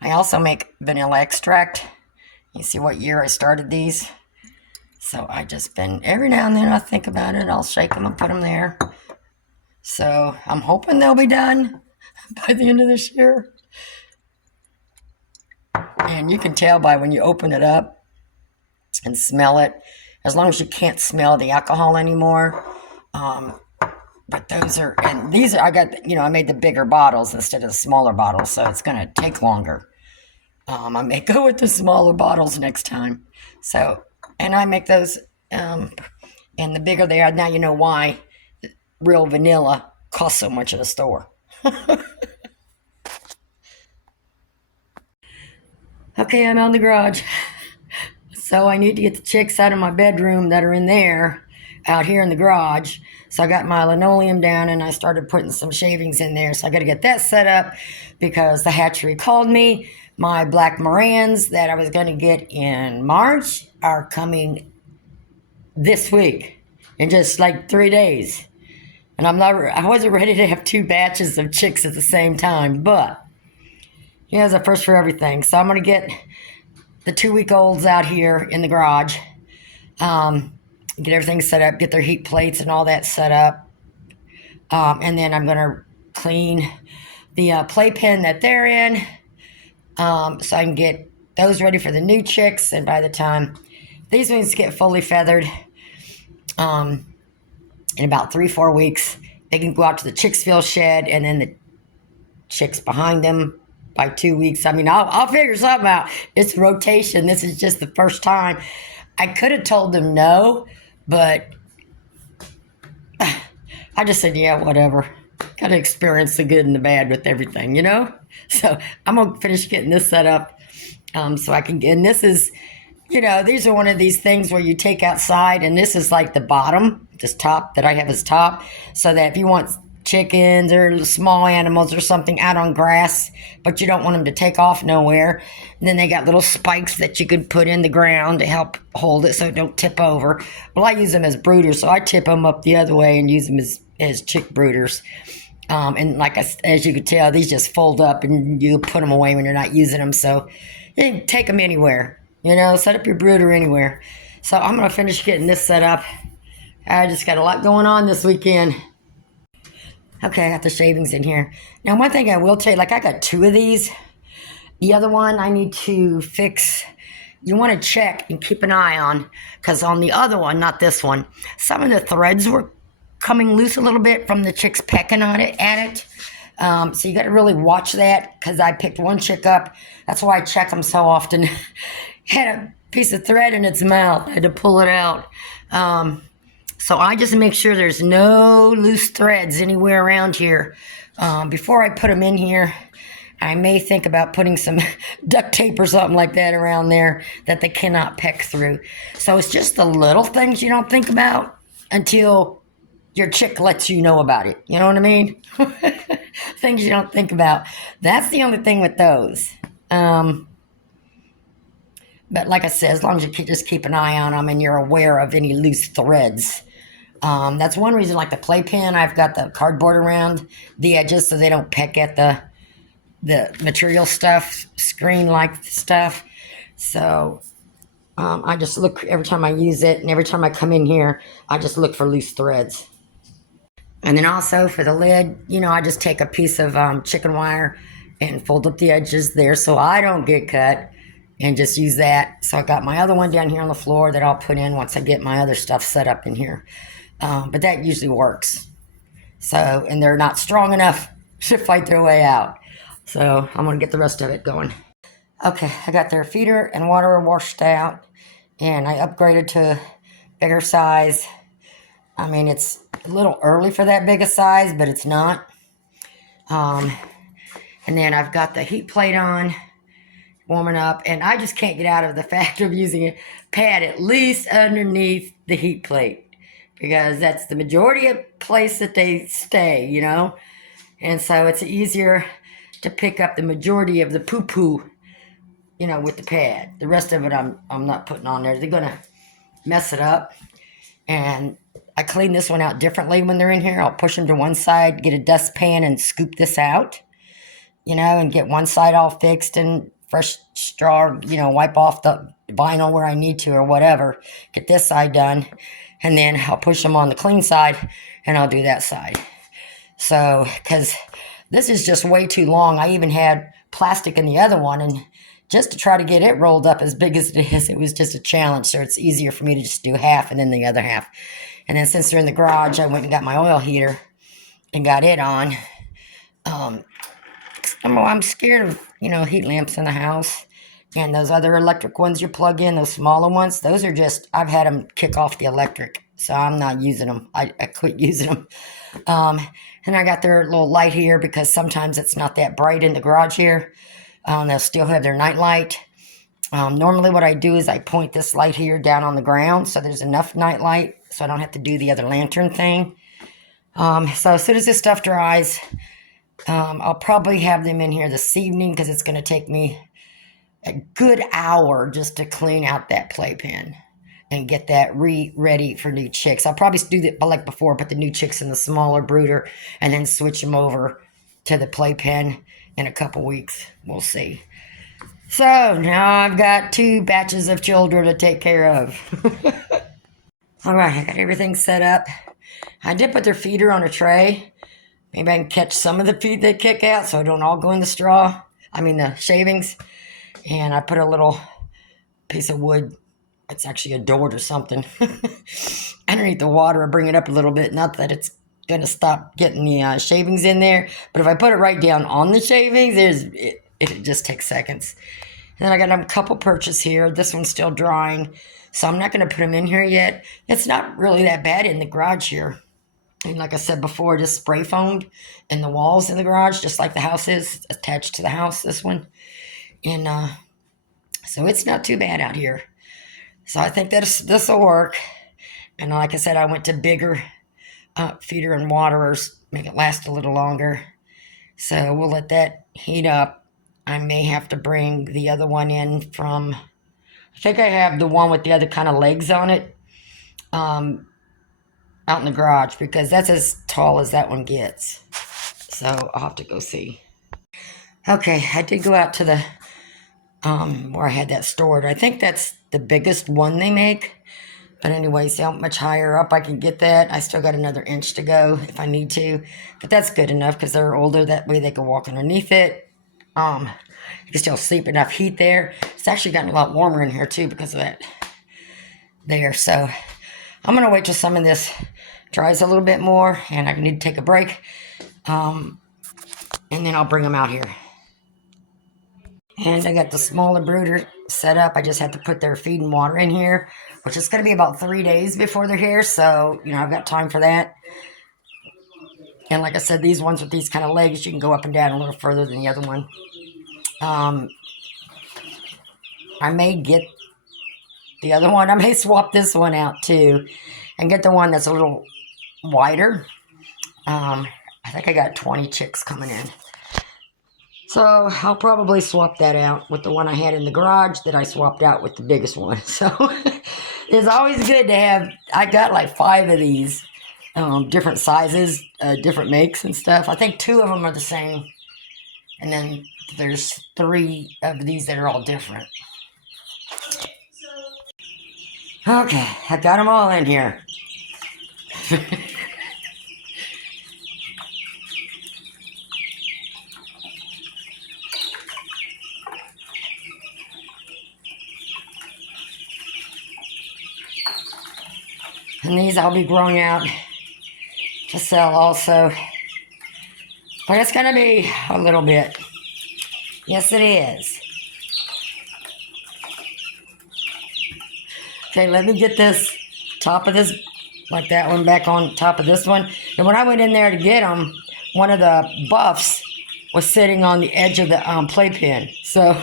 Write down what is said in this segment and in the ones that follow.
I also make vanilla extract. You see what year I started these? So I just been, every now and then I think about it, I'll shake them and put them there. So I'm hoping they'll be done by the end of this year. And you can tell by when you open it up and smell it, as long as you can't smell the alcohol anymore. But those are, and these are, I got, I made the bigger bottles instead of the smaller bottles, so it's going to take longer. I may go with the smaller bottles next time. So, and I make those, and the bigger they are, now you know why real vanilla costs so much at a store. Okay, I'm out in the garage. So I need to get the chicks out of my bedroom that are in there, out here in the garage. So I got my linoleum down and I started putting some shavings in there. So I got to get that set up because the hatchery called me. My black Morans that I was going to get in March are coming this week in just like 3 days. And I wasn't ready to have 2 batches of chicks at the same time, but there's a first for everything. So I'm going to get the 2-week-olds out here in the garage, get everything set up, get their heat plates and all that set up. And then I'm going to clean the playpen that they're in, so I can get those ready for the new chicks. And by the time these ones get fully feathered, in about 3-4 weeks, they can go out to the Chicksville shed, and then the chicks behind them by 2 weeks. I mean, I'll figure something out. It's rotation. This is just the first time. I could have told them no, but I just said, yeah, whatever. Got to experience the good and the bad with everything, So I'm going to finish getting this set up, so I can get, and this is, these are one of these things where you take outside, and this is like the bottom, this top that I have as top, so that if you want chickens or small animals or something out on grass, but you don't want them to take off nowhere, and then they got little spikes that you could put in the ground to help hold it so it don't tip over. Well, I use them as brooders, so I tip them up the other way and use them as chick brooders. And as you could tell, these just fold up and you put them away when you're not using them, so you can take them anywhere. Set up your brooder anywhere. So I'm going to finish getting this set up. I just got a lot going on this weekend. Okay, I got the shavings in here. Now, one thing I will tell you, I got 2 of these. The other one I need to fix. You want to check and keep an eye on, because on the other one, not this one, some of the threads were coming loose a little bit from the chicks pecking at it. So you got to really watch that, because I picked one chick up. That's why I check them so often. Had a piece of thread in its mouth. I had to pull it out. So I just make sure there's no loose threads anywhere around here. Before I put them in here, I may think about putting some duct tape or something like that around there that they cannot peck through. So it's just the little things you don't think about until your chick lets you know about it. You know what I mean? Things you don't think about. That's the only thing with those. But like I said, as long as you just keep an eye on them and you're aware of any loose threads. That's one reason, like the playpen, I've got the cardboard around the edges so they don't peck at the material stuff, screen-like stuff. So I just look every time I use it, and every time I come in here, I just look for loose threads. And then also for the lid, I just take a piece of chicken wire and fold up the edges there so I don't get cut, and just use that. So I got my other one down here on the floor that I'll put in once I get my other stuff set up in here. But that usually works. So, and they're not strong enough to fight their way out. So I'm going to get the rest of it going. Okay, I got their feeder and water washed out, and I upgraded to bigger size. I mean, it's a little early for that big a size, but it's not. And then I've got the heat plate on, warming up, and I just can't get out of the fact of using a pad at least underneath the heat plate, because that's the majority of place that they stay, and so it's easier to pick up the majority of the poo-poo, with the pad. The rest of it I'm not putting on there. They're gonna mess it up. And I clean this one out differently when they're in here. I'll push them to one side, get a dustpan and scoop this out, and get one side all fixed and fresh straw, wipe off the vinyl where I need to or whatever. Get this side done. And then I'll push them on the clean side and I'll do that side. So, because this is just way too long. I even had plastic in the other one, and just to try to get it rolled up as big as it is, it was just a challenge. So it's easier for me to just do half and then the other half. And then since they're in the garage, I went and got my oil heater and got it on. I'm scared of, heat lamps in the house. And those other electric ones you plug in, those smaller ones, those are just, I've had them kick off the electric. So I'm not using them. I quit using them. And I got their little light here because sometimes it's not that bright in the garage here. They'll still have their night light. Normally what I do is I point this light here down on the ground so there's enough night light so I don't have to do the other lantern thing. So as soon as this stuff dries, I'll probably have them in here this evening because it's going to take me a good hour just to clean out that playpen and get that ready for new chicks. I'll probably do that like before, put the new chicks in the smaller brooder and then switch them over to the playpen in a couple weeks. We'll see. So now I've got 2 batches of children to take care of. All right, I got everything set up. I did put their feeder on a tray. Maybe I can catch some of the feed they kick out so it don't all go in the the shavings. And I put a little piece of wood. It's actually a door or something underneath the water. I bring it up a little bit. Not that it's going to stop getting the shavings in there. But if I put it right down on the shavings, it just takes seconds. And then I got a couple perches here. This one's still drying. So I'm not going to put them in here yet. It's not really that bad in the garage here. And like I said before, just spray foamed in the walls in the garage, just like the house is attached to the house, this one. And so it's not too bad out here. So I think this will work. And like I said, I went to bigger feeder and waterers, make it last a little longer. So we'll let that heat up. I may have to bring the other one in from, I think I have the one with the other kind of legs on it out in the garage because that's as tall as that one gets. So I'll have to go see. Okay, I did go out to the where I had that stored. I think that's the biggest one they make. But anyway, see how much higher up I can get that. I still got another inch to go if I need to. But that's good enough because they're older. That way they can walk underneath it. You can still sleep enough heat there. It's actually gotten a lot warmer in here too because of that there. So I'm going to wait till some of this dries a little bit more. And I need to take a break. And then I'll bring them out here. And I got the smaller brooder set up. I just have to put their feed and water in here, which is going to be about 3 days before they're here. So, I've got time for that. And like I said, these ones with these kind of legs, you can go up and down a little further than the other one. I may get the other one. I may swap this one out too and get the one that's a little wider. I think I got 20 chicks coming in. So I'll probably swap that out with the one I had in the garage that I swapped out with the biggest one. So it's always good to have, I got like 5 of these different sizes, different makes and stuff. I think 2 of them are the same. And then there's 3 of these that are all different. Okay, I got them all in here. And these I'll be growing out to sell also. But it's going to be a little bit. Yes, it is. Okay, let me get this top of this, like that one, back on top of this one. And when I went in there to get them, one of the buffs was sitting on the edge of the playpen. So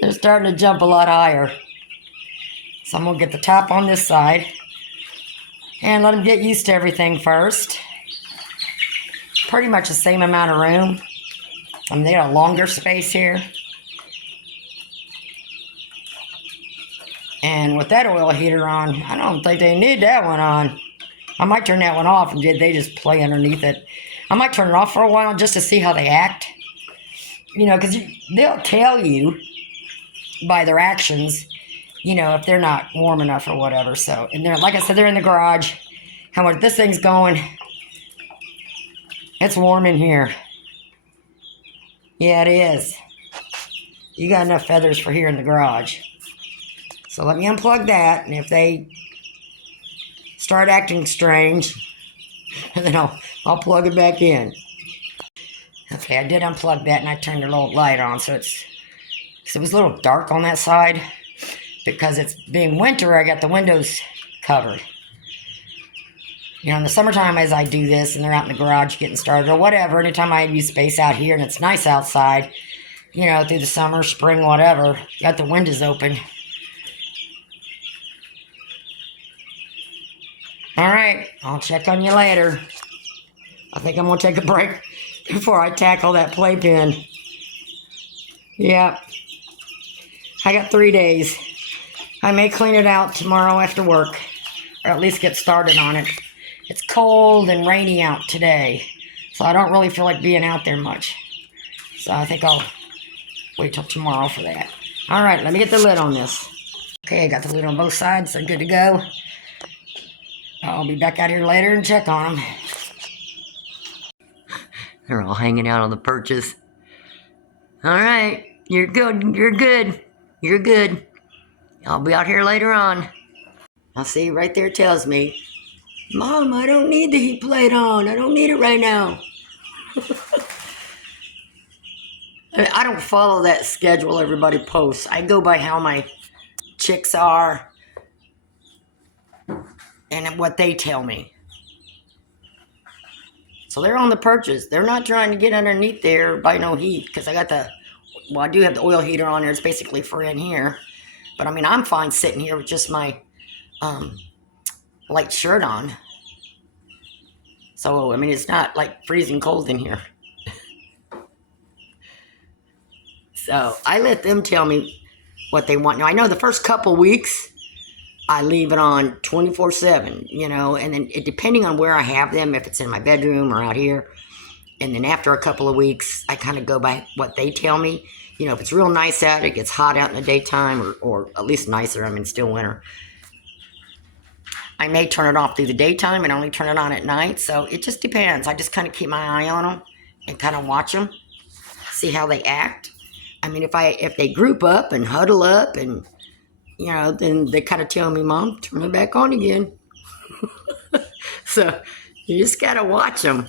they're starting to jump a lot higher. So I'm going to get the top on this side. And let them get used to everything first. Pretty much the same amount of room. They got a longer space here. And with that oil heater on, I don't think they need that one on. I might turn that one off and they just play underneath it. I might turn it off for a while just to see how they act. you know, because they'll tell you by their actions, you know, if they're not warm enough or whatever. So, and they're, like I said, they're in the garage. How much this thing's going? It's warm in here. Yeah, it is. You got enough feathers for here in the garage. So let me unplug that, and if they start acting strange, then I'll plug it back in. Okay, I did unplug that, and I turned the little light on, so it was a little dark on that side. Because it's being winter, I got the windows covered. You know, in the summertime, as I do this, and they're out in the garage getting started or whatever, anytime I use space out here and it's nice outside, you know, through the summer, spring, whatever, got the windows open. All right, I'll check on you later. I think I'm going to take a break before I tackle that playpen. Yep. I got 3 days. I may clean it out tomorrow after work, or at least get started on it. It's cold and rainy out today, so I don't really feel like being out there much. So I think I'll wait till tomorrow for that. All right, let me get the lid on this. Okay, I got the lid on both sides, so good to go. I'll be back out here later and check on them. They're all hanging out on the perches. All right, you're good, you're good, you're good. I'll be out here later on. I'll see right there tells me, Mom, I don't need the heat plate on. I don't need it right now. I don't follow that schedule everybody posts. I go by how my chicks are and what they tell me. So they're on the perches. They're not trying to get underneath there by no heat because I do have the oil heater on there. It's basically for in here. But I mean, I'm fine sitting here with just my light shirt on. So, I mean, it's not like freezing cold in here. So I let them tell me what they want. Now, I know the first couple weeks, I leave it on 24/7, you know, and then depending on where I have them, if it's in my bedroom or out here, and then after a couple of weeks, I kind of go by what they tell me. You know, if it's real nice out, it gets hot out in the daytime, or at least nicer, I mean, still winter. I may turn it off through the daytime and only turn it on at night, so it just depends. I just kind of keep my eye on them and kind of watch them, see how they act. I mean, if they group up and huddle up and, you know, then they kind of tell me, Mom, turn it back on again. So you just got to watch them.